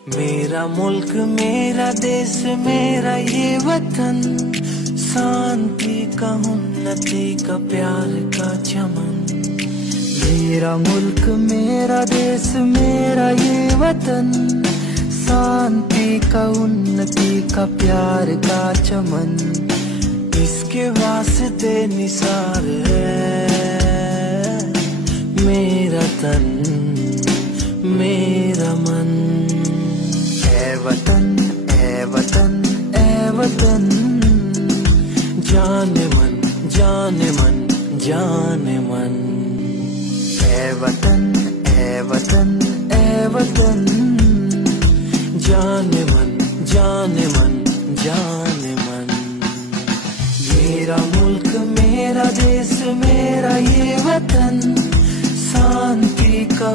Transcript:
मेरा मुल्क मेरा देश मेरा ये वतन, शांति का उन्नति का प्यार का चमन। मेरा मुल्क मेरा देश मेरा ये वतन, शांति का उन्नति का प्यार का चमन। इसके वास्ते निसार है मेरा तन मेरा मन। ऐ वतन ऐ वतन ऐ वतन, जाने मन जाने मन जाने मन। ऐ वतन ऐ वतन ऐ वतन, जाने मन जाने मन जाने मन। मेरा मुल्क मेरा देश मेरा ये वतन, शांति का